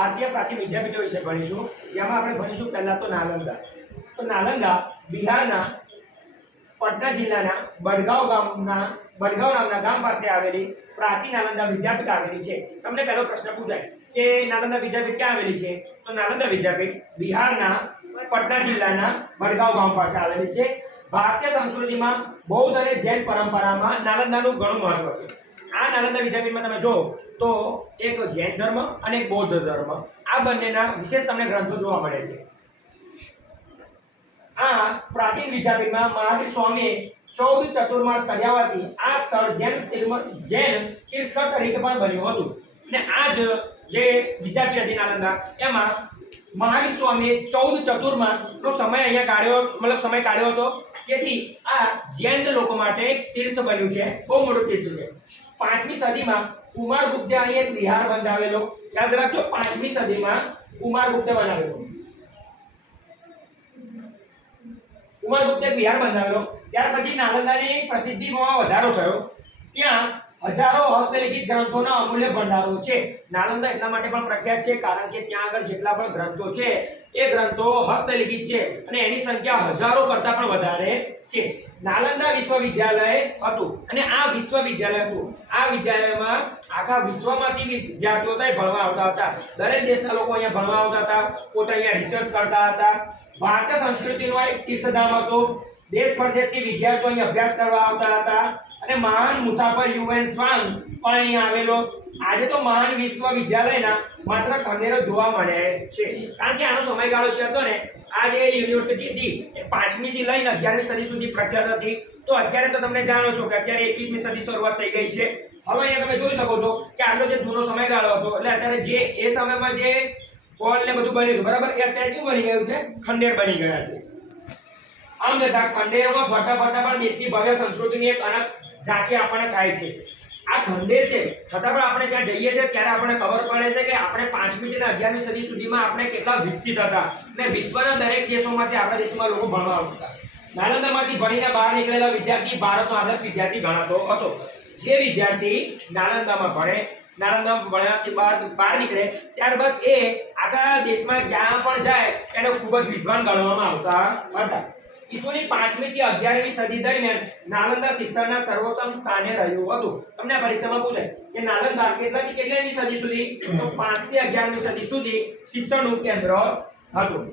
ભારતીય પ્રાચીન વિદ્યાપીઠો વિશે ભણીશું. જેમાં આપણે ભણીશું પહેલાં તો નાલંદા. તો નાલંદા બિહારના પટના જિલ્લાના બડગાંવ ગામના, બડગાંવ નામના ગામ પાસે આવેલી પ્રાચીન નાલંદા વિદ્યાપીઠ આવેલી છે. તમને પહેલો પ્રશ્ન પૂછાય કે નાલંદા વિદ્યાપીઠ ક્યાં આવેલી છે? તો નાલંદા વિદ્યાપીઠ બિહારના પટના જિલ્લાના બડગાંવ ગામ પાસે આવેલી છે. ભારતીય સંસ્કૃતિમાં બૌદ્ધ અને જૈન પરંપરામાં નાલંદાનું ઘણું મહત્વ છે. આ નાલંદા વિદ્યાપીઠમાં તમે જો તો એક જૈન ધર્મ અને એક બૌદ્ધ ધર્મ. આ બંનેના વિશેષ તમને ગ્રંથો જોવા મળે છે. આ પ્રાચીન વિદ્યાપીઠમાં મહાવીર સ્વામીએ ચૌદ ચતુર્માસ કર્યા હોવાથી આ સ્થળ જૈન જૈન તીર્થસ્થળ તરીકે પણ બન્યું હતું. અને આ જ જે વિદ્યાપીઠ હતી નાલંદા, એમાં મહાવીર સ્વામીએ ચૌદ ચતુર્માસનો સમય અહીંયા કાઢ્યો, મતલબ સમય કાઢ્યો હતો. તેથી આ જૈન લોકો માટે એક તીર્થ બન્યું છે, બહુ મોટું તીર્થ છે. પાંચમી સદીમાં કુમારગુપ્તે અહીં એક વિહાર બંધાવેલો. યાદ રાખજો, પાંચમી સદીમાં કુમારગુપ્તે બનાવેલો કુમારગુપ્તે એક વિહાર બંધાવેલો. ત્યાર પછી નાલંદાની પ્રસિદ્ધિમાં વધારો થયો. ત્યાં હજારો હસ્તલિખિત ગ્રંથોના અમૂલ્ય ભંડારો છે. નાલંદા એટલા માટે પણ પ્રખ્યાત છે કારણ કે ત્યાં આગળ જેટલા પણ ગ્રંથો છે, એ ગ્રંથો હસ્તલિખિત છે અને એની સંખ્યા હજારો કરતાં પણ વધારે છે. નાલંદા વિશ્વવિદ્યાલય હતું અને આ વિશ્વવિદ્યાલય હતું. આ વિદ્યાલયમાં આખા વિશ્વમાંથી વિદ્યાર્થીઓ ત્યાં ભણવા આવતા હતા. દરેક દેશના લોકો અહીંયા ભણવા આવતા હતા, પોતે અહીંયા રિસર્ચ કરતા હતા. ભારતીય સંસ્કૃતિનો એક તીર્થધામ હતો. દેશ પરદેશથી વિદ્યાર્થીઓ અહીં અભ્યાસ કરવા આવતા હતા. અને મહાન મુસાફર યુએન સ્વાંગ પણ અહીં આવેલો. આજે તો મહાન વિશ્વવિદ્યાલયના માત્ર ખંડેરો જોવા મળે છે. કારણ કે આનો સમયગાળો જે હતો ને આ જે યુનિવર્સિટી હતી એ પાંચમી થી લઈને અગિયારમી સદી સુધી પ્રખ્યાત હતી. તો અત્યારે તો તમને જાણો છો કે અત્યારે એકવીસમી સદી શરૂઆત થઈ ગઈ છે. હવે અહીંયા તમે જોઈ શકો છો કે આટલો જે જૂનો સમયગાળો હતો, એટલે અત્યારે જે એ સમયમાં જે હોલ ને બધું બન્યું બરાબર? એ અત્યારે કેવું બની ગયું છે? ખંડેર બની ગયા છે. આમ છતાં ખંડેરોમાં ફરતા ફરતા પણ દેશની ભવ્ય સંસ્કૃતિની એક અલગ ઝાંખી આપણને થાય છે. આ ખંડેર છે. છતાં પણ આપણે ત્યાં જઈએ છીએ ત્યારે આપણને ખબર પડે છે કે આપણે પાંચમી અને અગિયારમી સદી સુધીમાં આપણે કેટલા વિકસિત હતા. ને વિશ્વના દરેક દેશોમાંથી આપણા દેશમાં લોકો ભણવા આવતા. નાલંદામાંથી ભણીને બહાર નીકળેલા વિદ્યાર્થી ભારતનો આદર્શ વિદ્યાર્થી ગણાતો હતો. જે વિદ્યાર્થી નાલંદામાં ભણે, નાલંદામાં ભણ્યાથી બહાર બહાર નીકળે, ત્યારબાદ એ આખા દેશમાં જ્યાં પણ જાય, એને ખૂબ જ વિદ્વાન ગણવામાં આવતા હતા. ઈસુની પાંચમી થી અગિયારમી સદી દરમિયાન નાલંદા શિક્ષણના સર્વોત્તમ સ્થાને રહ્યું હતું. તમને પરીક્ષામાં પૂછે કે નાલંદા કેટલાથી કેટલામી સદી સુધી? તો પાંચથી અગિયારમી સદી સુધી શિક્ષણનું કેન્દ્ર હતું.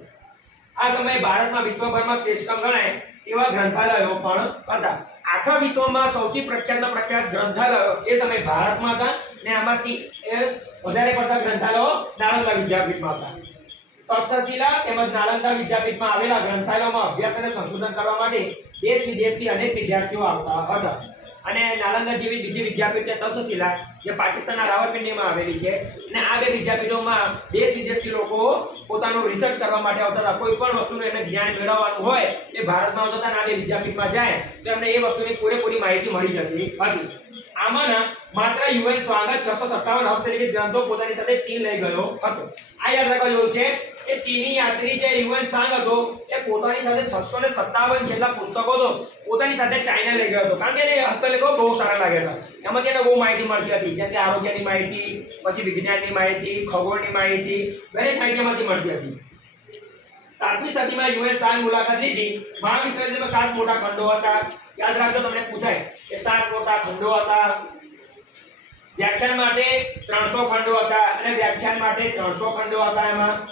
આ સમયે ભારતમાં વિશ્વભરમાં શ્રેષ્ઠ ગણાય એવા ગ્રંથાલયો પણ હતા. આખા વિશ્વમાં સૌથી પ્રખ્યાતમાં પ્રખ્યાત ગ્રંથાલયો એ સમયે ભારતમાં હતા ને આમાંથી વધારે પડતા ગ્રંથાલયો નાલંદા વિદ્યાપીઠમાં હતા. તક્ષશિલા તેમજ નાલંદા વિદ્યાપીઠમાં આવેલા ગ્રંથાલયોમાં અભ્યાસ અને સંશોધન કરવા માટે દેશ વિદેશથી અનેક વિદ્યાર્થીઓ આવતા હતા. અને નાલંદા જેવી બીજી વિદ્યાપીઠ છે તક્ષશિલા જે પાકિસ્તાનના રાવલપિંડીમાં આવેલી છે. અને આ બે વિદ્યાપીઠોમાં દેશ વિદેશથી લોકો પોતાનું રિસર્ચ કરવા માટે આવતા હતા. કોઈ પણ વસ્તુનું એમને જ્ઞાન મેળવવાનું હોય, એ ભારતમાં આવતા હતા અને આ બે વિદ્યાપીઠમાં જાય, તો એમને એ વસ્તુની પૂરેપૂરી માહિતી મળી જતી હતી. આમાંના માત્ર યુએન સ્વાગત છસો સત્તાવન હસ્તલિખિત ગ્રંથો પોતાની સાથે ચીન લઈ ગયો હતો. આ યાદ રાખવા જેવું છે. કે ચીની યાત્રી જે યુએન સાંગ હતો, એ પોતાની સાથે છસો ને સત્તાવન જેટલા પુસ્તકો તો પોતાની સાથે ચાઇના લઈ ગયો હતો. કારણ કે એને હસ્તલેખો બહુ સારા લાગ્યા હતા એમાંથી એને બહુ માહિતી મળતી હતી, જેમ કે આરોગ્યની માહિતી, પછી વિજ્ઞાનની માહિતી, ખગોળની માહિતી, દરેક માહિતી મળતી હતી. સાતમી સદીમાં યુએન સાંગ મુલાકાત લીધી. મહાવિશ્વવિદ્યાલયમાં સાત મોટા ખંડો હતા. યાદ રાખજો, તમને પૂછાય કે સાત મોટા ખંડો હતા. વ્યાખ્યાન માટે ત્રણસો ખંડો હતા અને વ્યાખ્યાન માટે ત્રણસો ખંડો હતા એમાં.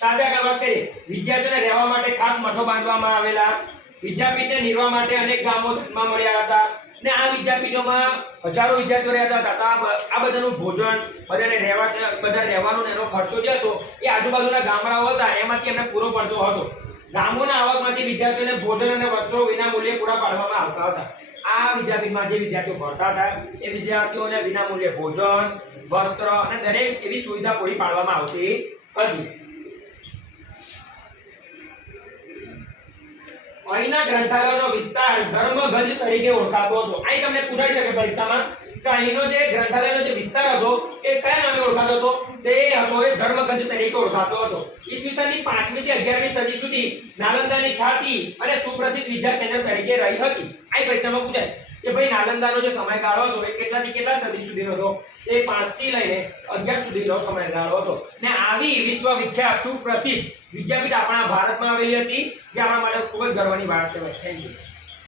સાથે આગળ વાત કરીએ. વિદ્યાર્થીઓને રહેવા માટે ખાસ મઠો બાંધવામાં આવેલા. વિદ્યાપીઠને નિર્વા માટે અનેક ગામો ધર્મમાં મળ્યા હતા. ને આ વિદ્યાપીઠોમાં હજારો વિદ્યાર્થીઓ રહેતા હતા. આ બધાનું ભોજન, બધાને રહેવા બધા રહેવાનો એનો ખર્ચો જે હતો, એ આજુબાજુના ગામડાઓ હતા. એમાંથી એમને પૂરો પડતો હતો. ગામોના આવકમાંથી વિદ્યાર્થીઓને ભોજન અને વસ્ત્રો વિના મૂલ્યે પૂરા પાડવામાં આવતા હતા. આ વિદ્યાપીઠમાં જે વિદ્યાર્થીઓ ભણતા હતા, એ વિદ્યાર્થીઓને વિના મૂલ્યે ભોજન, વસ્ત્ર અને દરેક એવી સુવિધા પૂરી પાડવામાં આવતી હતી. અહીંના ગ્રંથાલયનો વિસ્તાર ધર્મગંજ તરીકે ઓળખાતો હતો. અહીં તમને પૂછાઈ શકે પરીક્ષામાં કે અહીંનો જે ગ્રંથાલયનો જે વિસ્તાર હતો, એ કયા નામે ઓળખાતો હતો? તે હતો એ ધર્મગંજ તરીકે ઓળખાતો હતો. ઈસવીસનની પાંચમી થી અગિયારમી સદી સુધી નાલંદાની ખ્યાતિ અને સુપ્રસિદ્ધ વિદ્યા કેન્દ્ર તરીકે રહી હતી. અહીં પરીક્ષામાં પૂછાય. કે ભાઈ નાલંદાનો જે સમયગાળો હતો, એ કેટલાથી કેટલા સદી સુધીનો હતો? એ પાંચથી લઈને અગિયાર સુધીનો સમયગાળો હતો. ને આવી વિશ્વવિખ્યાત, સુપ્રસિદ્ધ વિદ્યાપીઠ આપણા ભારતમાં આવેલી હતી, જે આપણા માટે ખૂબ જ ગર્વની વાત કહેવાય. Thank you